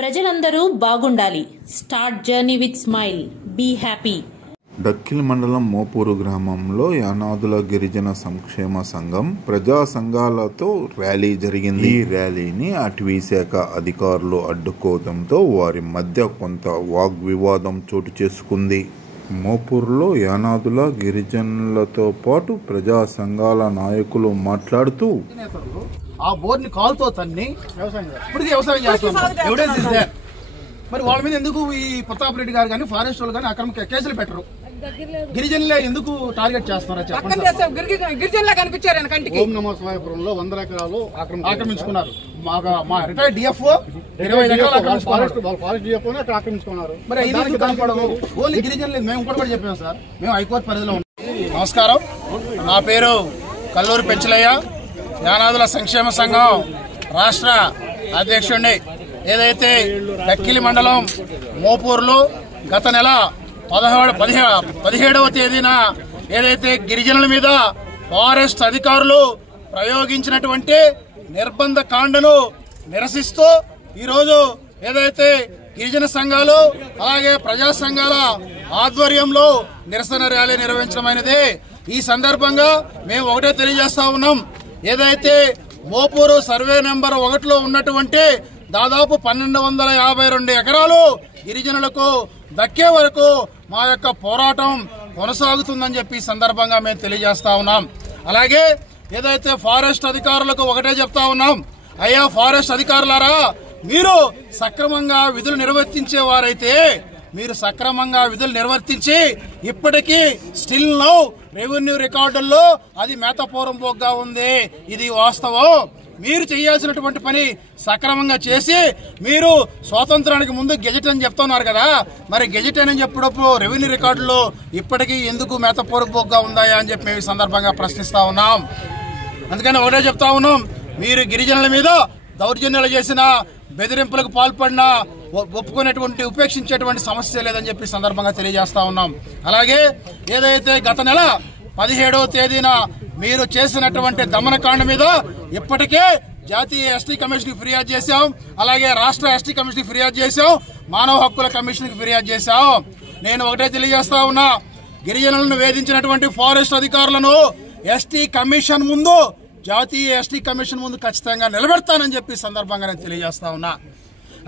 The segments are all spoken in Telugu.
ప్రజలందరూ బాగుండాలి. Start journey with smile. Be happy. Dakkili మండలం మోపూరు గ్రామంలో యానాదుల గిరిజన సంక్షేమ సంఘం ప్రజా సంఘాలతో ర్యాలీ జరిగింది. ఈ ర్యాలీని అటవీ శాఖ అధికారులు అడ్డుకోవడంతో వారి మధ్య కొంత వాగ్వివాదం చోటు చేసుకుంది. మోపూరులో యానాదుల గిరిజనులతో పాటు ప్రజా సంఘాల నాయకులు మాట్లాడుతూ ఆ బోర్డుని కాల్తో తన్ని ఇప్పటికీ వ్యవసాయం చేస్తున్నారు. Evidence is there. మరి వాళ్ళ మీద ఎందుకు ఈ ప్రతాప్ రెడ్డి గారు కానీ ఫారెస్ట్ వాళ్ళు కానీ అక్రమ కేసులు పెట్టరు? గిరిజనులే ఎందుకు టార్గెట్ చేస్తున్నారా చెప్పండి. గిరిజనులా కనిపించారు కంటికి. ఓం నమో శివాయపురంలో 100 ఎకరాలు ఆక్రమించుకున్నారు. మా రిటైర్డ్ డిఎఫ్ఓ 20 ఎకరాలు ఫారెస్ట్ డిఎఫ్ఓ ఆక్రమించుకున్నారు. మరి ఐదు కనపడదు. ఓన్లీ గిరిజనులు మేము కూడా చెప్పాము సార్. మేము హైకోర్టు పరిధిలో ఉన్నాం. నమస్కారం, నా పేరు కల్లూరి పెంచలయ్య, యానాదుల సంక్షేమ సంఘం రాష్ట్ర అధ్యక్షుడిని. ఏదైతే డక్కిలి మండలం మోపూరులో గత నెల 17వ తేదీన ఏదైతే గిరిజనుల మీద ఫారెస్ట్ అధికారులు ప్రయోగించినటువంటి నిర్బంధ కాండను నిరసిస్తూ ఈరోజు ఏదైతే గిరిజన సంఘాలు అలాగే ప్రజా సంఘాల ఆధ్వర్యంలో నిరసన ర్యాలీ నిర్వహించడమైనది. ఈ సందర్భంగా మేము ఒకటే తెలియజేస్తా ఉన్నాం. ఏదైతే మోపూరు సర్వే నెంబర్ 1లో ఉన్నటువంటి దాదాపు 1252 ఎకరాలు గిరిజనులకు దక్కే వరకు మా యొక్క పోరాటం కొనసాగుతుందని చెప్పి సందర్భంగా మేము తెలియజేస్తా ఉన్నాం. అలాగే ఏదైతే ఫారెస్ట్ అధికారులకు ఒకటే చెప్తా ఉన్నాం, అయ్యా ఫారెస్ట్ అధికారులారా, మీరు సక్రమంగా విధులు నిర్వర్తించేవారైతే మీరు సక్రమంగా విధులు నిర్వర్తించి ఇప్పటికీ స్టిల్ నౌ రెవెన్యూ రికార్డుల్లో అది మేతపూర్వకంగా ఉంది. ఇది వాస్తవం. మీరు చేయాల్సినటువంటి పని సక్రమంగా చేసి మీరు స్వాతంత్రానికి ముందు గెజెట్ అని చెప్తున్నారు కదా, మరి గెజెట్ అని చెప్పినప్పుడు రెవెన్యూ రికార్డులో ఇప్పటికీ ఎందుకు మేతపూర్వకంగా ఉందాయా అని చెప్పి మేము ఈ సందర్భంగా ప్రశ్నిస్తా ఉన్నాం. అందుకని ఒకటే చెప్తా ఉన్నాం, మీరు గిరిజనుల మీద దౌర్జన్యాలు చేసిన, బెదిరింపులకు పాల్పడిన ఒప్పుకునేటువంటి ఉపేక్షించేటువంటి సమస్య లేదని చెప్పి సందర్భంగా తెలియజేస్తా ఉన్నాం. అలాగే ఏదైతే గత నెల 17వ తేదీన మీరు చేసినటువంటి దమనకాండ మీద ఇప్పటికే జాతీయ ఎస్టీ కమిషన్ కి ఫిర్యాదు చేశాం, అలాగే రాష్ట్ర ఎస్టీ కమిషన్ కి ఫిర్యాదు చేశాం, మానవ హక్కుల కమిషన్ కి ఫిర్యాదు చేశాం. నేను ఒకటే తెలియజేస్తా ఉన్నా, గిరిజనులను వేధించినటువంటి ఫారెస్ట్ అధికారులను ఎస్టీ కమిషన్ ముందు, జాతీయ ఎస్టీ కమిషన్ ముందు ఖచ్చితంగా నిలబెడతానని చెప్పి సందర్భంగా నేను తెలియజేస్తా ఉన్నా.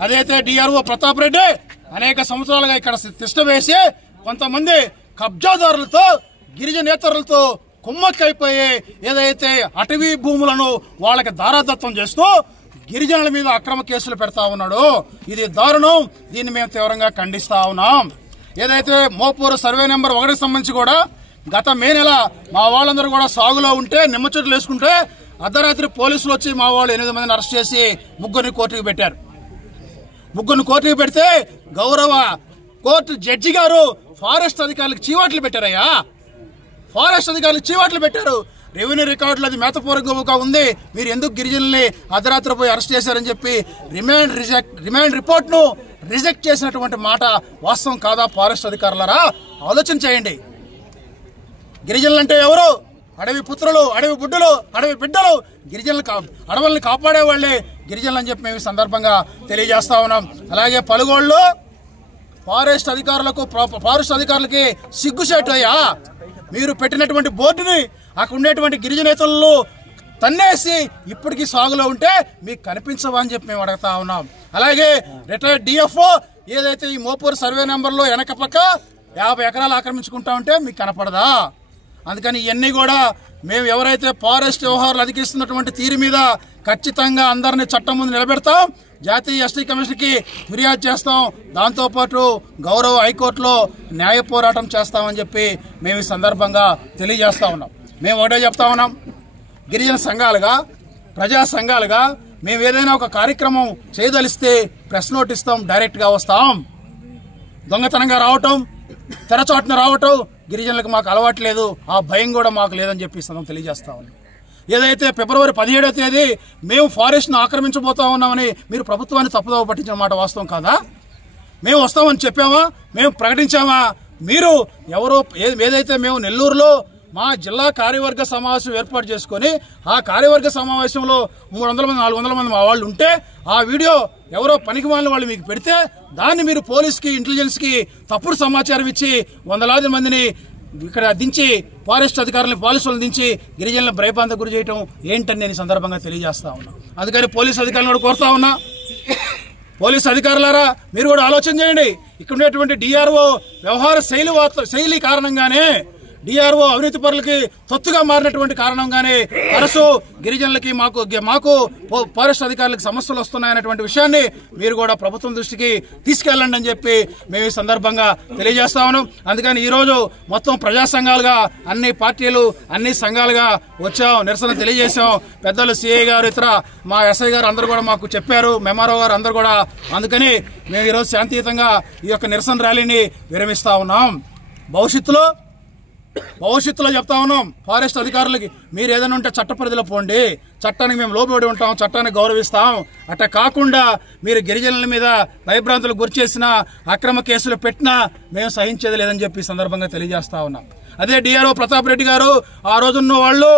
అదైతే డిఆర్ఓ ప్రతాప్ రెడ్డి అనేక సంవత్సరాలుగా ఇక్కడ తిష్ట వేసి కొంతమంది కబ్జాదారులతో గిరిజనేతరులతో కుమ్మక్కైపోయి ఏదైతే అటవీ భూములను వాళ్ళకి దారాదత్తం చేస్తూ గిరిజనుల మీద అక్రమ కేసులు పెడతా ఉన్నాడు. ఇది దారుణం. దీన్ని మేము తీవ్రంగా ఖండిస్తా ఉన్నాం. ఏదైతే మోపూరు సర్వే నెంబర్ 1కి సంబంధించి కూడా గత మే నెల మా వాళ్ళందరూ కూడా సాగులో ఉంటే నిమ్మ చెట్లు వేసుకుంటే అర్ధరాత్రి పోలీసులు వచ్చి మా వాళ్ళు 8 మందిని అరెస్ట్ చేసి ముగ్గురిని కోర్టుకు పెట్టారు. ముగ్గురిని కోర్టుకు పెడితే గౌరవ కోర్టు జడ్జి గారు ఫారెస్ట్ అధికారులకు చీవాట్లు పెట్టారయ్యా. ఫారెస్ట్ అధికారులు చీవాట్లు పెట్టారు. రెవెన్యూ రికార్డులు అది మేతపూర్వకంగా ఉంది, మీరు ఎందుకు గిరిజనుల్ని అర్ధరాత్రి పోయి అరెస్ట్ చేశారని చెప్పి రిమాండ్ రిపోర్ట్ ను రిజెక్ట్ చేసినటువంటి మాట వాస్తవం కాదా? ఫారెస్ట్ అధికారులారా ఆలోచన చేయండి. గిరిజనులు అంటే ఎవరు? అడవి పుత్రులు, అడవి బుడ్డలు, అడవి బిడ్డలు, అడవుల్ని కాపాడే వాళ్లే గిరిజనులు అని చెప్పి మేము ఈ సందర్భంగా తెలియజేస్తా ఉన్నాం. అలాగే పలుగోళ్ళు ఫారెస్ట్ అధికారులకి సిగ్గుచేటు అయ్యా. మీరు పెట్టినటువంటి బోర్డుని అక్కడ ఉండేటువంటి గిరిజనేతలు తన్నేసి ఇప్పటికీ సాగులో ఉంటే మీకు కనిపించవా అని చెప్పి మేము అడుగుతా ఉన్నాం. అలాగే రిటైర్డ్ డిఎఫ్ఓ ఏదైతే ఈ మోపూరు సర్వే నెంబర్లో వెనక పక్క 50 ఎకరాలు ఆక్రమించుకుంటా ఉంటే మీకు కనపడదా? అందుకని ఇవన్నీ కూడా మేము ఎవరైతే ఫారెస్ట్ వ్యవహారాలు అధికిస్తున్నటువంటి తీరు మీద ఖచ్చితంగా అందరినీ చట్టం ముందు నిలబెడతాం, జాతీయ ఎస్టీ కమిషన్ కి ఫిర్యాదు చేస్తాం, దాంతోపాటు గౌరవ హైకోర్టులో న్యాయ పోరాటం చేస్తామని చెప్పి మేము ఈ సందర్భంగా తెలియజేస్తా ఉన్నాం. మేము ఒకటే చెప్తా ఉన్నాం, గిరిజన సంఘాలుగా, ప్రజా సంఘాలుగా మేము ఏదైనా ఒక కార్యక్రమం చేయదలిస్తే ప్రెస్ నోట్ ఇస్తాం, డైరెక్ట్గా వస్తాం. దొంగతనంగా రావటం, తెరచాటున రావటం గిరిజనులకు మాకు అలవాట్లేదు, ఆ భయం కూడా మాకు లేదని చెప్పి తెలియజేస్తా ఉన్నాం. ఏదైతే ఫిబ్రవరి 17వ తేదీ మేము ఫారెస్ట్ను ఆక్రమించబోతా ఉన్నామని మీరు ప్రభుత్వాన్ని తప్పుదోవ పట్టించిన మాట వాస్తవం కాదా? మేము వస్తామని చెప్పామా? మేము ప్రకటించామా? మీరు ఎవరో ఏదైతే మేము నెల్లూరులో మా జిల్లా కార్యవర్గ సమావేశం ఏర్పాటు చేసుకుని ఆ కార్యవర్గ సమావేశంలో 300 మంది 400 మంది మా వాళ్ళు ఉంటే ఆ వీడియో ఎవరో పనికిమాలిన వాళ్ళు మీకు పెడితే దాన్ని మీరు పోలీస్కి ఇంటెలిజెన్స్కి తప్పుడు సమాచారం ఇచ్చి వందలాది మందిని ఇక్కడ దించి ఫారెస్ట్ అధికారులను పోలీసులను దించి గిరిజనులను భయభ్రాంతికి గురి చేయడం ఏంటని నేను సందర్భంగా తెలియజేస్తా ఉన్నా. అందుకని పోలీసు అధికారులను కూడా కోరుతా ఉన్నా, పోలీసు అధికారులారా మీరు కూడా ఆలోచన చేయండి. ఇక్కడ ఉండేటువంటి డిఆర్ఓ వ్యవహార శైలి కారణంగానే డిఆర్ఓ అవినీతి పరులకి తొత్తుగా మారినటువంటి కారణంగానే తరచూ గిరిజనులకి మాకు ఫారెస్ట్ అధికారులకు సమస్యలు వస్తున్నాయనేటువంటి విషయాన్ని మీరు కూడా ప్రభుత్వం దృష్టికి తీసుకెళ్ళండి అని చెప్పి మేము ఈ సందర్భంగా తెలియజేస్తా ఉన్నాం. అందుకని ఈరోజు మొత్తం ప్రజా సంఘాలుగా అన్ని పార్టీలు అన్ని సంఘాలుగా వచ్చాం, నిరసన తెలియజేశాం. పెద్దలు సిఐ గారు ఇతర మా ఎస్ఐ గారు అందరూ కూడా మాకు చెప్పారు, ఎంఆర్ఓ గారు అందరూ కూడా. అందుకని మేము ఈరోజు శాంతియుతంగా ఈ యొక్క నిరసన ర్యాలీని విరమిస్తా ఉన్నాం. భవిష్యత్తులో చెప్తా ఉన్నాం ఫారెస్ట్ అధికారులకి, మీరు ఏదైనా ఉంటే చట్ట పరిధిలో పోండి, చట్టానికి మేము లోబడి ఉంటాం, చట్టాన్ని గౌరవిస్తాం. అట్లా కాకుండా మీరు గిరిజనుల మీద భయభ్రాంతులకు గురి చేసిన అక్రమ కేసులు పెట్టినా మేము సహించేది లేదని చెప్పి సందర్భంగా తెలియజేస్తా ఉన్నాం. అదే డిఆర్ఓ ప్రతాప్ రెడ్డి గారు ఆ రోజున్న వాళ్ళు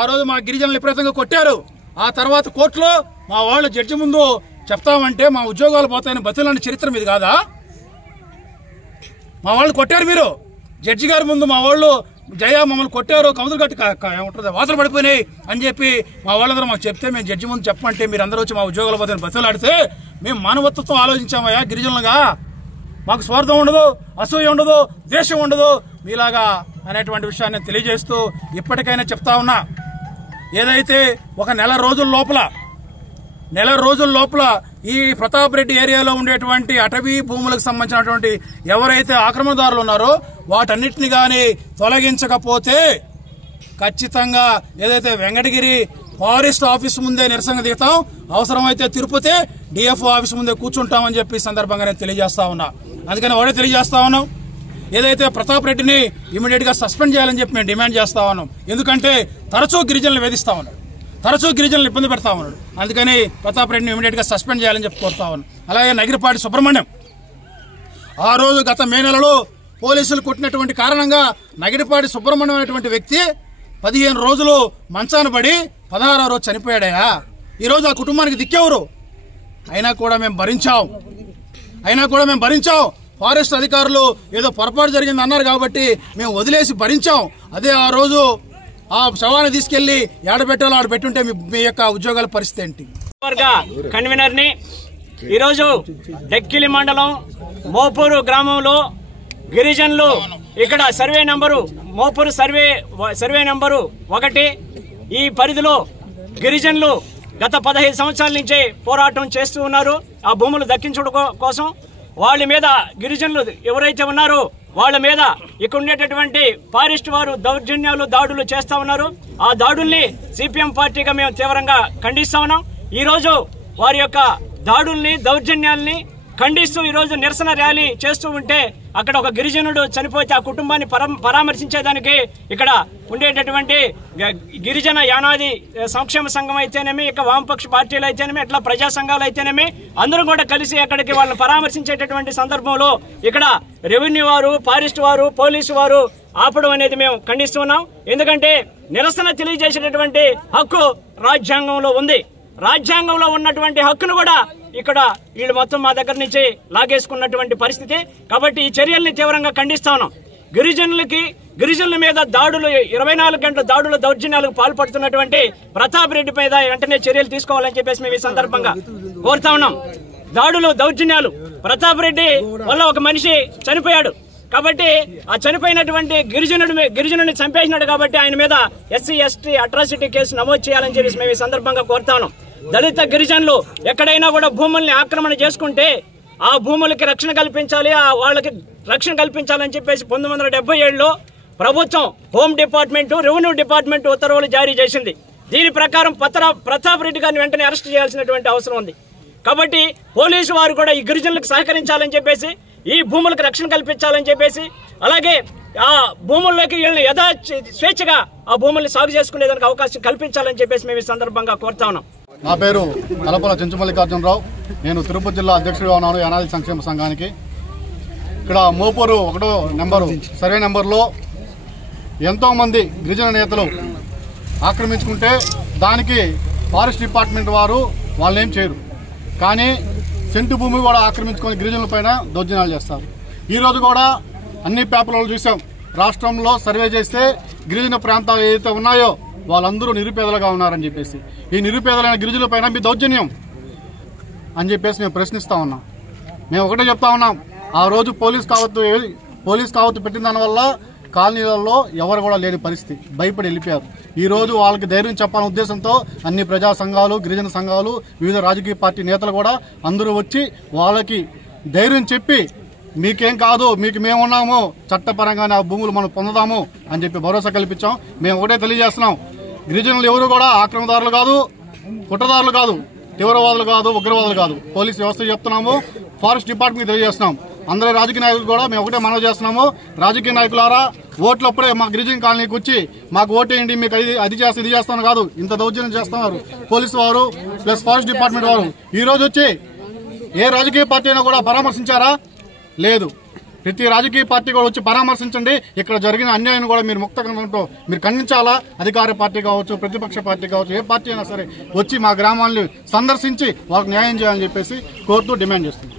ఆ రోజు మా గిరిజనులు విపరీతంగా కొట్టారు. ఆ తర్వాత కోర్టులో మా వాళ్ళు జడ్జి ముందు చెప్తామంటే మా ఉద్యోగాలు పోతాయని బతులాంటి చరిత్ర మీది కాదా? మా వాళ్ళు కొట్టారు, మీరు జడ్జి గారి ముందు మా వాళ్ళు జయ మమ్మల్ని కొట్టారు, కౌంతులు కట్టి ఏమంటుంది వాతలు పడిపోయినాయి అని చెప్పి మా వాళ్ళందరూ మాకు చెప్తే మేము జడ్జి ముందు చెప్పమంటే మీరు అందరూ వచ్చి మా ఉద్యోగాల పోతే బతులాడితే మేము మానవత్వం ఆలోచించామయ్యా. గిరిజనులుగా మాకు స్వార్థం ఉండదు, అసూయ ఉండదు, ద్వేషం ఉండదు మీలాగా అనేటువంటి విషయాన్ని తెలియజేస్తూ ఇప్పటికైనా చెప్తా ఉన్నా, ఏదైతే ఒక నెల రోజుల లోపల ఈ ప్రతాప్ రెడ్డి ఏరియాలో ఉండేటువంటి అటవీ భూములకు సంబంధించినటువంటి ఎవరైతే ఆక్రమణదారులు ఉన్నారో వాటన్నిటిని గాని తొలగించకపోతే ఖచ్చితంగా ఏదైతే వెంకటగిరి ఫారెస్ట్ ఆఫీస్ ముందే నిరసన దిగుతాం, అవసరమైతే తిరుపతి డిఎఫ్ఓ ఆఫీస్ ముందే కూర్చుంటామని చెప్పి సందర్భంగా నేను తెలియజేస్తా ఉన్నా. అందుకని వాడే తెలియజేస్తా ఉన్నాం, ఏదైతే ప్రతాప్ రెడ్డిని ఇమీడియట్ గా సస్పెండ్ చేయాలని చెప్పి మేము డిమాండ్ చేస్తా ఉన్నాం. ఎందుకంటే తరచూ గిరిజనులు వేధిస్తా ఉన్నాడు, తరచూ గిరిజనులు ఇబ్బంది పెడతా ఉన్నాడు. అందుకని ప్రతాప్ రెడ్డిని ఇమీడియట్ గా సస్పెండ్ చేయాలని చెప్పి కోరుతా ఉన్నాను. అలాగే నగిరిపాటి సుబ్రహ్మణ్యం ఆ రోజు గత మే నెలలో పోలీసులు కొట్టినటువంటి కారణంగా నగిరిపాటి సుబ్రహ్మణ్యం అనేటువంటి వ్యక్తి 15 రోజులు మంచాన పడి 16వ రోజు చనిపోయాడయా. ఈరోజు ఆ కుటుంబానికి దిక్కెవరు? అయినా కూడా మేము భరించాం. ఫారెస్ట్ అధికారులు ఏదో పొరపాటు జరిగింది అన్నారు కాబట్టి మేము వదిలేసి భరించాం. అదే ఆ రోజు ఆ శవాన్ని తీసుకెళ్లి ఏడబెట్టాలో ఆడ పెట్టుంటే మీ యొక్క ఉద్యోగాల పరిస్థితి ఏంటి? కన్వీనర్ ని ఈరోజు డెక్కిలి మండలం మోపూరు గ్రామంలో గిరిజనులు ఇక్కడ survey number Mopuru survey number 1 ఈ పరిధిలో గిరిజనులు గత 15 సంవత్సరాల నుంచి పోరాటం చేస్తూ ఉన్నారు. ఆ భూములు దక్కించడం కోసం వాళ్ళ మీద గిరిజనులు ఎవరైతే ఉన్నారో వాళ్ళ మీద ఇక్కడ ఉండేటటువంటి ఫారెస్ట్ వారు దౌర్జన్యాలు దాడులు చేస్తా ఉన్నారు. ఆ దాడుల్ని సిపిఎం పార్టీగా మేము తీవ్రంగా ఖండిస్తా ఉన్నాం. ఈ రోజు వారి యొక్క దాడుల్ని దౌర్జన్యాల్ని ఖండిస్తూ ఈ రోజు నిరసన ర్యాలీ చేస్తూ ఉంటే అక్కడ ఒక గిరిజనుడు చనిపోతే ఆ కుటుంబాన్ని పరామర్శించేదానికి ఇక్కడ ఉండేటటువంటి గిరిజన యానాది సంక్షేమ సంఘం అయితేనేమి, ఇక వామపక్ష పార్టీలు అయితేనేమి, ఇట్లా ప్రజా సంఘాలు అయితేనేమి అందరూ కూడా కలిసి అక్కడికి వాళ్ళని పరామర్శించేటటువంటి సందర్భంలో ఇక్కడ రెవెన్యూ వారు, ఫారెస్ట్ వారు, పోలీసు వారు ఆపడం అనేది మేము ఖండిస్తున్నాం. ఎందుకంటే నిరసన తెలియజేసేటటువంటి హక్కు రాజ్యాంగంలో ఉంది. రాజ్యాంగంలో ఉన్నటువంటి హక్కును కూడా ఇక్కడ వీళ్ళు మొత్తం మా దగ్గర నుంచి లాగేసుకున్నటువంటి పరిస్థితి. కాబట్టి ఈ చర్యల్ని తీవ్రంగా ఖండిస్తా ఉన్నాం. గిరిజనుల మీద దాడులు 24 గంటల దాడులు దౌర్జన్యాలకు పాల్పడుతున్నటువంటి ప్రతాప్ రెడ్డి మీద వెంటనే చర్యలు తీసుకోవాలని చెప్పేసి మేము ఈ సందర్భంగా కోరుతా ఉన్నాం. దాడులు దౌర్జన్యాలు ప్రతాప్ రెడ్డి వల్ల ఒక మనిషి చనిపోయాడు కాబట్టి ఆ చనిపోయినటువంటి గిరిజనుడిని చంపేసినాడు కాబట్టి ఆయన మీద SC ST అట్రాసిటీ కేసు నమోదు చేయాలని చెప్పేసి మేము ఈ సందర్భంగా కోరుతా ఉన్నాం. దళిత గిరిజనులు ఎక్కడైనా కూడా భూముల్ని ఆక్రమణ చేసుకుంటే ఆ భూములకి రక్షణ కల్పించాలి, వాళ్ళకి రక్షణ కల్పించాలని చెప్పేసి 1977లో ప్రభుత్వం హోమ్ డిపార్ట్మెంట్, రెవెన్యూ డిపార్ట్మెంట్ ఉత్తర్వులు జారీ చేసింది. దీని ప్రకారం ప్రతాప్ రెడ్డి గారిని వెంటనే అరెస్ట్ చేయాల్సినటువంటి అవసరం ఉంది. కాబట్టి పోలీసు వారు కూడా ఈ గిరిజనులకు సహకరించాలని చెప్పేసి, ఈ భూములకు రక్షణ కల్పించాలని చెప్పేసి, అలాగే ఆ భూముల్లోకి వీళ్ళని స్వేచ్ఛగా ఆ భూముల్ని సాగు చేసుకునేదానికి అవకాశం కల్పించాలని చెప్పేసి మేము ఈ సందర్భంగా కోరుతా ఉన్నాం. నా పేరు తలపల చెంచుమల్లికార్జునరావు. నేను తిరుపతి జిల్లా అధ్యక్షుడిగా ఉన్నాను యానాది సంక్షేమ సంఘానికి. ఇక్కడ మోపూరు 1వ నెంబరు సర్వే నెంబర్లో ఎంతోమంది గిరిజన నేతలు ఆక్రమించుకుంటే దానికి ఫారెస్ట్ డిపార్ట్మెంట్ వారు వాళ్ళేం చేయరు. కానీ సెంటు భూమి కూడా ఆక్రమించుకొని గిరిజనుల పైన దౌర్జన్యాలు చేస్తారు. ఈరోజు కూడా అన్ని పేపర్లలో చూసాం, రాష్ట్రంలో సర్వే చేస్తే గిరిజన ప్రాంతాలు ఏదైతే ఉన్నాయో వాళ్ళందరూ నిరుపేదలుగా ఉన్నారని చెప్పేసి, ఈ నిరుపేదలైన గిరిజనుల పైన మీ దౌర్జన్యం అని చెప్పేసి మేము ప్రశ్నిస్తా ఉన్నాం. మేము ఒకటే చెప్తా ఉన్నాం, ఆ రోజు పోలీస్ కావత్తు పెట్టిన దానివల్ల కాలనీలలో ఎవరు కూడా లేని పరిస్థితి, భయపడి వెళ్ళిపోయారు. ఈ రోజు వాళ్ళకి ధైర్యం చెప్పాలనే ఉద్దేశంతో అన్ని ప్రజా సంఘాలు, గిరిజన సంఘాలు, వివిధ రాజకీయ పార్టీ నేతలు కూడా అందరూ వచ్చి వాళ్ళకి ధైర్యం చెప్పి మీకేం కాదు, మీకు మేమున్నాము, చట్టపరంగానే ఆ భూములు మనం పొందుదాము అని చెప్పి భరోసా కల్పించాం. మేము ఒకటే తెలియజేస్తున్నాం, గిరిజనులు ఎవరు కూడా ఆక్రమణదారులు కాదు, కుట్రదారులు కాదు, తీవ్రవాదులు కాదు, ఉగ్రవాదులు కాదు. పోలీస్ వ్యవస్థ చెప్తున్నాము, ఫారెస్ట్ డిపార్ట్మెంట్ తెలియజేస్తున్నాం. అందరి రాజకీయ నాయకులు కూడా మేము ఒకటే మనవి చేస్తున్నాము, రాజకీయ నాయకులారా ఓట్లప్పుడే మా గిరిజన కాలనీకి వచ్చి మాకు ఓటేయండి, మీకు అది చేస్తే ఇది చేస్తాను కాదు, ఇంత దౌర్జన్యం చేస్తున్నారు పోలీసు వారు ప్లస్ ఫారెస్ట్ డిపార్ట్మెంట్ వారు. ఈ రోజు వచ్చి ఏ రాజకీయ పార్టీ అయినా కూడా పరామర్శించారా? లేదు. ప్రతి రాజకీయ పార్టీ కూడా వచ్చి పరామర్శించండి, ఇక్కడ జరిగిన అన్యాయం కూడా మీరు ముక్తంగా మీరు ఖండించాలా. అధికార పార్టీ కావచ్చు, ప్రతిపక్ష పార్టీ కావచ్చు, ఏ పార్టీ అయినా సరే వచ్చి మా గ్రామాలను సందర్శించి వాళ్ళకి న్యాయం చేయాలని చెప్పేసి కోరుతూ డిమాండ్ చేస్తుంది.